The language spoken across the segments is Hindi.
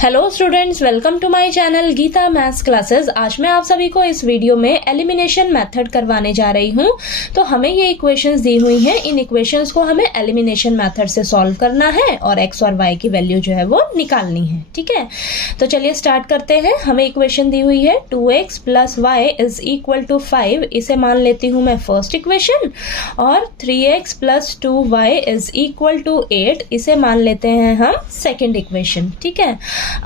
Hello students, welcome to my channel Geeta maths classes. आज मैं आप सभी को इस वीडियो में एलिमिनेशन मेथड करवाने जा रही हूं। तो हमें ये इक्वेशंस दी हुई हैं, इन इक्वेशंस को हमें एलिमिनेशन मेथड से सॉल्व करना है और एक्स और वाई की वैल्यू जो है वो निकालनी है। ठीक है, तो चलिए स्टार्ट करते हैं। हमें इक्वेशन दी हुई है 2x plus y is equal to 5, इसे मान लेती हूँ मैं फर्स्ट इक्वेशन, और 3x plus 2y is equal to 8, इसे मान लेते हैं हम सेकेंड इक्वेशन। ठीक है,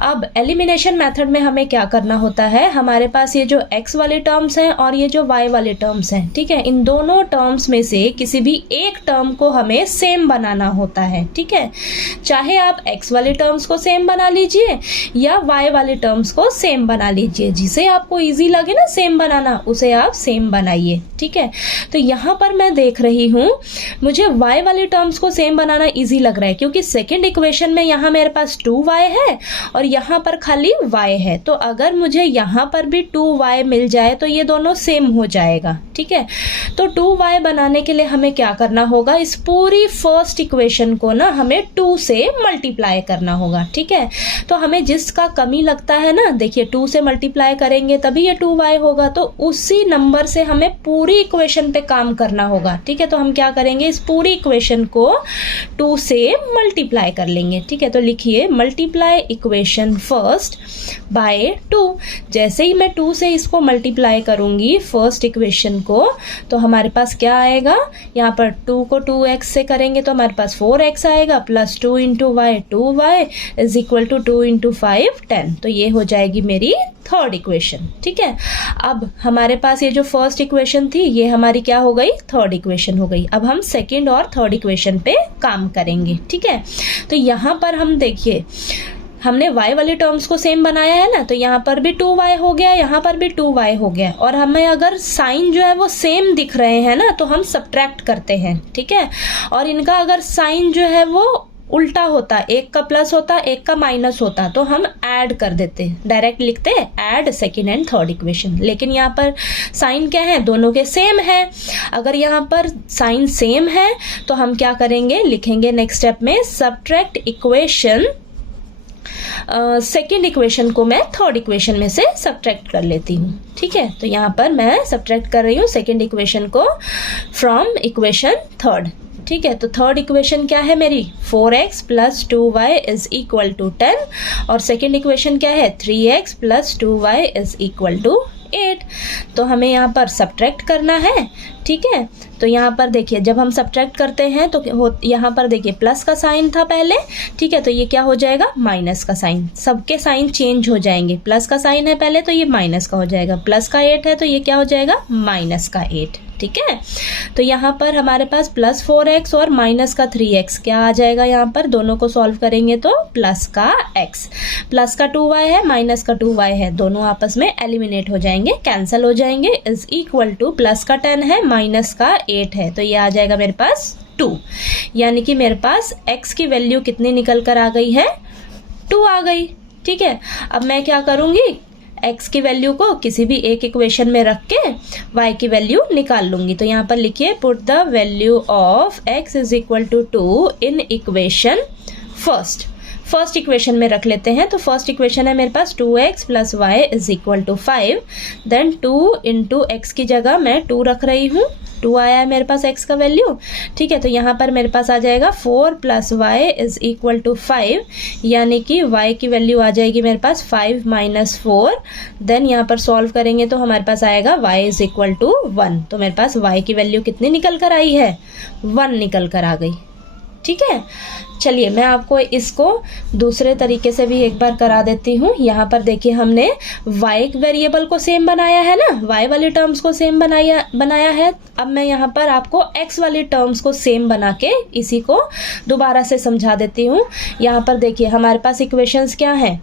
अब एलिमिनेशन मेथड में हमें क्या करना होता है, हमारे पास ये जो x वाले टर्म्स हैं और ये जो y वाले टर्म्स हैं, ठीक है, इन दोनों टर्म्स में से किसी भी एक टर्म को हमें सेम बनाना होता है। ठीक है, चाहे आप x वाले टर्म्स को सेम बना लीजिए या y वाले टर्म्स को सेम बना लीजिए, जिसे आपको इजी लगे ना सेम बनाना, उसे आप सेम बनाइए। ठीक है, तो यहाँ पर मैं देख रही हूँ मुझे y वाले टर्म्स को सेम बनाना इजी लग रहा है, क्योंकि सेकेंड इक्वेशन में यहाँ मेरे पास 2y है और यहाँ पर खाली y है। तो अगर मुझे यहाँ पर भी 2y मिल जाए तो ये दोनों सेम हो जाएगा। ठीक है, तो 2y बनाने के लिए हमें क्या करना होगा, इस पूरी फर्स्ट इक्वेशन को ना हमें 2 से मल्टीप्लाई करना होगा। ठीक है, तो हमें जिसका कमी लगता है ना, देखिए 2 से मल्टीप्लाई करेंगे तभी ये 2y होगा, तो उसी नंबर से हमें पूरी इक्वेशन पे काम करना होगा। ठीक है, तो हम क्या करेंगे, इस पूरी इक्वेशन को 2 से मल्टीप्लाई कर लेंगे। ठीक है, तो लिखिए मल्टीप्लाई इक्वेशन फर्स्ट बाय 2। जैसे ही मैं 2 से इसको मल्टीप्लाई करूंगी फर्स्ट इक्वेशन को, तो हमारे पास क्या आएगा, यहाँ पर 2 को 2x से करेंगे तो हमारे पास 4x आएगा, plus 2 into y 2y is equal to 2 into 5 10। तो ये हो जाएगी मेरी थर्ड इक्वेशन। ठीक है, अब हमारे पास ये जो फर्स्ट इक्वेशन थी ये हमारी क्या हो गई, थर्ड इक्वेशन हो गई। अब हम सेकेंड और थर्ड इक्वेशन पे काम करेंगे। ठीक है, तो यहाँ पर हम देखिए हमने y वाले टर्म्स को सेम बनाया है ना, तो यहाँ पर भी 2y हो गया, यहाँ पर भी 2y हो गया, और हमें अगर साइन जो है वो सेम दिख रहे हैं ना तो हम सब्ट्रैक्ट करते हैं। ठीक है, और इनका अगर साइन जो है वो उल्टा होता, एक का प्लस होता एक का माइनस होता, तो हम ऐड कर देते, डायरेक्ट लिखते add second and third equation. लेकिन यहाँ पर साइन क्या है, दोनों के सेम है। अगर यहाँ पर साइन सेम है तो हम क्या करेंगे, लिखेंगे नेक्स्ट स्टेप में सब्ट्रैक्ट इक्वेशन, सेकेंड इक्वेशन को मैं थर्ड इक्वेशन में से सब्ट्रैक्ट कर लेती हूँ। ठीक है, तो यहाँ पर मैं सब्ट्रैक्ट कर रही हूँ सेकेंड इक्वेशन को फ्रॉम इक्वेशन थर्ड। ठीक है, तो थर्ड इक्वेशन क्या है मेरी, 4x plus 2y is equal to 10, और सेकेंड इक्वेशन क्या है, 3x plus 2y is equal to 8। तो हमें यहाँ पर सब्ट्रैक्ट करना है। ठीक है, तो यहाँ पर देखिए जब हम सब्ट्रैक्ट करते हैं तो यहाँ पर देखिए प्लस का साइन था पहले, ठीक है, तो ये क्या हो जाएगा, माइनस का साइन। सबके साइन चेंज हो जाएंगे, प्लस का साइन है पहले तो ये माइनस का हो जाएगा, प्लस का 8 है तो ये क्या हो जाएगा, माइनस का 8। ठीक है, तो यहाँ पर हमारे पास प्लस 4x और माइनस का 3x क्या आ जाएगा, यहाँ पर दोनों को सॉल्व करेंगे तो प्लस का x, प्लस का 2y है माइनस का 2y है, दोनों आपस में एलिमिनेट हो जाएंगे, कैंसिल हो जाएंगे, इज इक्वल टू प्लस का 10 है माइनस का 8 है, तो ये आ जाएगा मेरे पास 2। यानी कि मेरे पास x की वैल्यू कितनी निकल कर आ गई है, 2 आ गई। ठीक है, अब मैं क्या करूंगी, x की वैल्यू को किसी भी एक इक्वेशन में रख के y की वैल्यू निकाल लूंगी। तो यहाँ पर लिखिए put the value of x is equal to 2 in equation first equation में रख लेते हैं। तो फर्स्ट इक्वेशन है मेरे पास 2x plus y is equal to 5, then 2 into x की जगह मैं 2 रख रही हूँ, 2 आया है मेरे पास x का वैल्यू। ठीक है, तो यहाँ पर मेरे पास आ जाएगा 4 plus y is equal to 5, यानी कि y की वैल्यू आ जाएगी मेरे पास 5 माइनस 4, देन यहाँ पर सॉल्व करेंगे तो हमारे पास आएगा y इज इक्वल टू 1। तो मेरे पास y की वैल्यू कितनी निकल कर आई है, 1 निकल कर आ गई। ठीक है, चलिए मैं आपको इसको दूसरे तरीके से भी एक बार करा देती हूँ। यहाँ पर देखिए हमने y वेरिएबल को सेम बनाया है ना, y वाले टर्म्स को सेम बनाया है। अब मैं यहाँ पर आपको x वाले टर्म्स को सेम बना के इसी को दोबारा से समझा देती हूँ। यहाँ पर देखिए हमारे पास इक्वेशंस क्या हैं,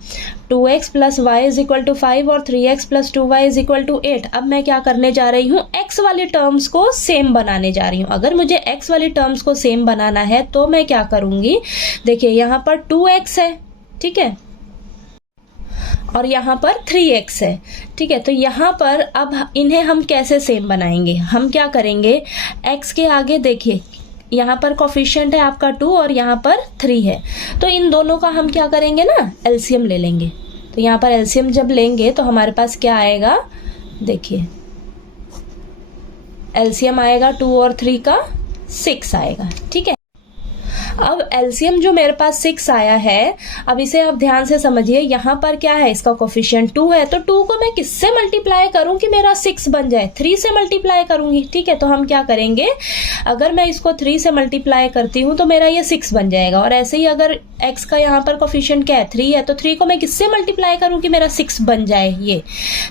2x plus y is equal to 5 और 3x plus 2y is equal to 8। अब मैं क्या करने जा रही हूँ, x वाले टर्म्स को सेम बनाने जा रही हूँ। अगर मुझे x वाले टर्म्स को सेम बनाना है तो मैं क्या करूंगी, देखिए यहाँ पर 2x है, ठीक है, और यहाँ पर 3x है। ठीक है, तो यहाँ पर अब इन्हें हम कैसे सेम बनाएंगे, हम क्या करेंगे, x के आगे देखिए यहाँ पर कोफिशिएंट है आपका 2 और यहाँ पर 3 है, तो इन दोनों का हम क्या करेंगे ना, एलसीएम ले लेंगे। तो यहाँ पर एलसीएम जब लेंगे तो हमारे पास क्या आएगा, देखिए एलसीएम आएगा 2 और 3 का 6 आएगा। ठीक है, अब एलसीएम जो मेरे पास 6 आया है, अब इसे आप ध्यान से समझिए। यहाँ पर क्या है, इसका कोफिशिएंट 2 है, तो 2 को मैं किससे मल्टीप्लाई करूं कि मेरा 6 बन जाए, 3 से मल्टीप्लाई करूंगी। ठीक है, तो हम क्या करेंगे, अगर मैं इसको 3 से मल्टीप्लाई करती हूं तो मेरा ये 6 बन जाएगा। और ऐसे ही अगर x का यहाँ पर कोफिशिएंट क्या है, 3 है, तो 3 को मैं किससे मल्टीप्लाई करूं कि मेरा 6 बन जाए ये।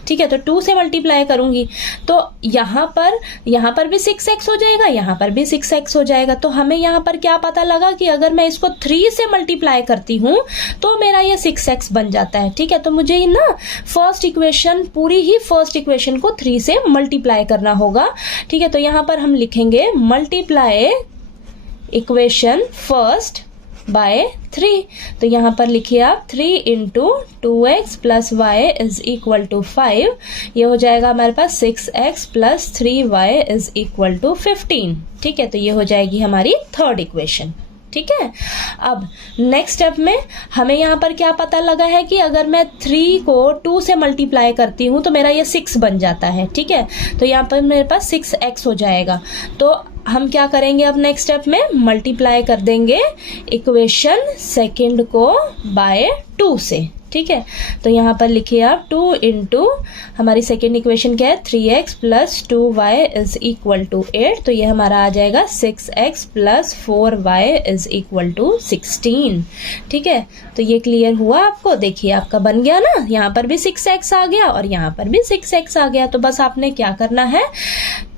ठीक है, तो 2 से मल्टीप्लाई करूंगी, तो यहाँ पर भी 6x हो जाएगा, यहाँ पर भी 6x हो जाएगा। तो हमें यहाँ पर क्या पता लगा कि अगर मैं इसको 3 से मल्टीप्लाई करती हूँ तो मेरा ये 6x बन जाता है। ठीक है, तो मुझे ना फर्स्ट इक्वेशन, पूरी ही फर्स्ट इक्वेशन को 3 से मल्टीप्लाई करना होगा। ठीक है, तो यहाँ पर हम लिखेंगे मल्टीप्लाई इक्वेशन फर्स्ट बाय 3। तो यहाँ पर लिखिए आप 3 into 2x plus y is equal to 5, ये हो जाएगा हमारे पास 6x plus 3y is equal to 15। ठीक है, तो ये हो जाएगी हमारी थर्ड इक्वेशन। ठीक है, अब नेक्स्ट स्टेप में हमें यहाँ पर क्या पता लगा है कि अगर मैं 3 को 2 से मल्टीप्लाई करती हूँ तो मेरा ये 6 बन जाता है। ठीक है, तो यहाँ पर मेरे पास 6x हो जाएगा। तो हम क्या करेंगे, अब नेक्स्ट स्टेप में मल्टीप्लाई कर देंगे इक्वेशन सेकंड को बाय 2 से। ठीक है, तो यहाँ पर लिखिए आप 2 इंटू हमारी सेकेंड इक्वेशन क्या है, 3x plus 2y is equal to 8, तो ये हमारा आ जाएगा 6x plus 4y is equal to 16। ठीक है, तो ये क्लियर हुआ आपको, देखिए आपका बन गया ना, यहाँ पर भी 6x आ गया और यहाँ पर भी 6x आ गया। तो बस आपने क्या करना है,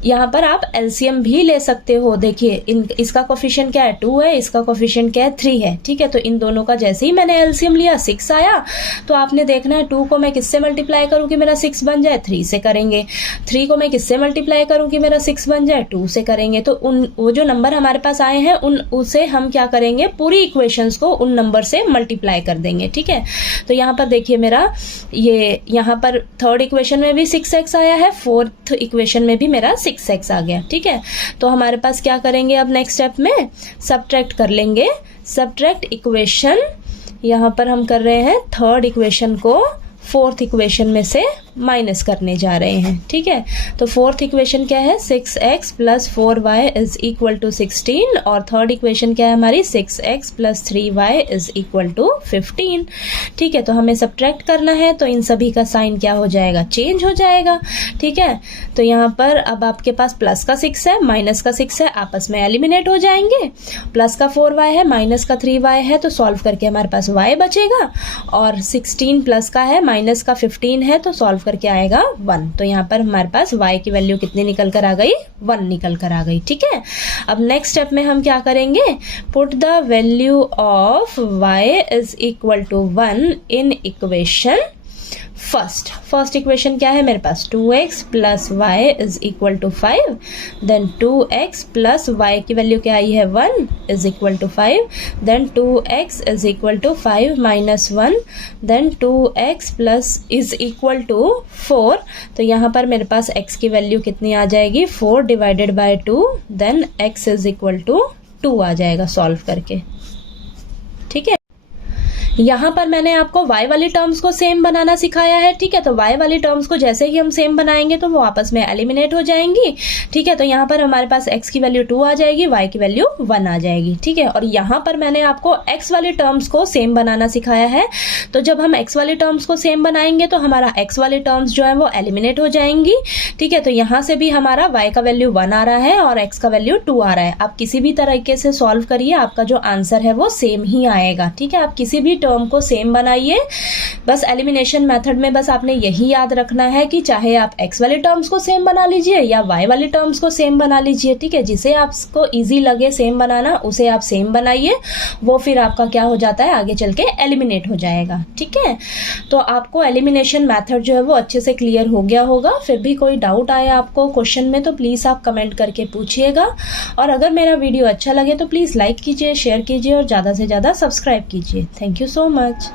यहाँ पर आप एलसीएम भी ले सकते हो। देखिए इसका कोफिशिएंट क्या है, 2 है, इसका कोफिशिएंट क्या है, 3 है। ठीक है, तो इन दोनों का जैसे ही मैंने एलसीएम लिया 6 आया, तो आपने देखना है 2 को मैं किससे मल्टीप्लाई करूं कि मेरा 6 बन जाए, 3 से करेंगे। 3 को मैं किससे मल्टीप्लाई करूं कि मेरा 6 बन जाए, 2 से करेंगे। तो वो जो नंबर हमारे पास आए हैं उसे हम क्या करेंगे, पूरी इक्वेशंस को उन नंबर से मल्टीप्लाई कर देंगे। ठीक है, तो यहाँ पर देखिए मेरा ये यहाँ पर थर्ड इक्वेशन में भी 6x आया है, फोर्थ इक्वेशन में भी मेरा 6x आ गया। ठीक है, तो हमारे पास क्या करेंगे, अब नेक्स्ट स्टेप में सब्ट्रैक्ट कर लेंगे। सब्ट्रैक्ट इक्वेशन, यहाँ पर हम कर रहे हैं थर्ड इक्वेशन को फोर्थ इक्वेशन में से माइनस करने जा रहे हैं। ठीक है, तो फोर्थ इक्वेशन क्या है, 6x plus 4y is equal to 16, और थर्ड इक्वेशन क्या है हमारी, 6x plus 3y is equal to 15। ठीक है, तो हमें सब्ट्रैक्ट करना है, तो इन सभी का साइन क्या हो जाएगा, चेंज हो जाएगा। ठीक है, तो यहाँ पर अब आपके पास प्लस का 6 है, माइनस का 6 है, आपस में एलिमिनेट हो जाएंगे। प्लस का 4y है, माइनस का 3y है, तो सॉल्व करके हमारे पास y बचेगा, और 16 प्लस का है, माइनस का 15 है, तो सॉल्व करके आएगा 1। तो यहाँ पर हमारे पास y की वैल्यू कितनी निकल कर आ गई, 1 निकल कर आ गई। ठीक है, अब नेक्स्ट स्टेप में हम क्या करेंगे, put the value of y is equal to 1 in equation first equation क्या है मेरे पास, 2x plus y is equal to 5, then 2x plus y की वैल्यू क्या आई है 1 is equal to 5, then 2x is equal to 5 minus 1, then 2x plus is equal to 4। तो यहाँ पर मेरे पास x की वैल्यू कितनी आ जाएगी, 4 divided by 2, then x is equal to 2 आ जाएगा सॉल्व करके। ठीक है, यहाँ पर मैंने आपको y वाली टर्म्स को सेम बनाना सिखाया है। ठीक है, तो y वाली टर्म्स को जैसे ही हम सेम बनाएंगे तो वो आपस में एलिमिनेट हो जाएंगी। ठीक है, तो यहाँ पर हमारे पास x की वैल्यू 2 आ जाएगी, y की वैल्यू 1 आ जाएगी। ठीक है, और यहाँ पर मैंने आपको x वाली टर्म्स को सेम बनाना सिखाया है। तो जब हम x वाली टर्म्स को सेम बनाएंगे तो हमारा x वाली टर्म्स जो है वो एलिमिनेट हो जाएंगी। ठीक है, तो यहाँ से भी हमारा y का वैल्यू 1 आ रहा है और x का वैल्यू 2 आ रहा है। आप किसी भी तरीके से सॉल्व करिए, आपका जो आंसर है वो सेम ही आएगा। ठीक है, आप किसी भी टर्म को सेम बनाइए, बस एलिमिनेशन मेथड में बस आपने यही याद रखना है कि चाहे आप x वाले टर्म्स को सेम बना लीजिए या y वाले टर्म्स को सेम बना लीजिए। ठीक है, जिसे आपको इजी लगे सेम बनाना उसे आप सेम बनाइए, वो फिर आपका क्या हो जाता है आगे चल के एलिमिनेट हो जाएगा। ठीक है, तो आपको एलिमिनेशन मेथड जो है वो अच्छे से क्लियर हो गया होगा। फिर भी कोई डाउट आए आपको क्वेश्चन में तो प्लीज़ आप कमेंट करके पूछिएगा, और अगर मेरा वीडियो अच्छा लगे तो प्लीज़ लाइक कीजिए, शेयर कीजिए और ज़्यादा से ज़्यादा सब्सक्राइब कीजिए। Thank you so much.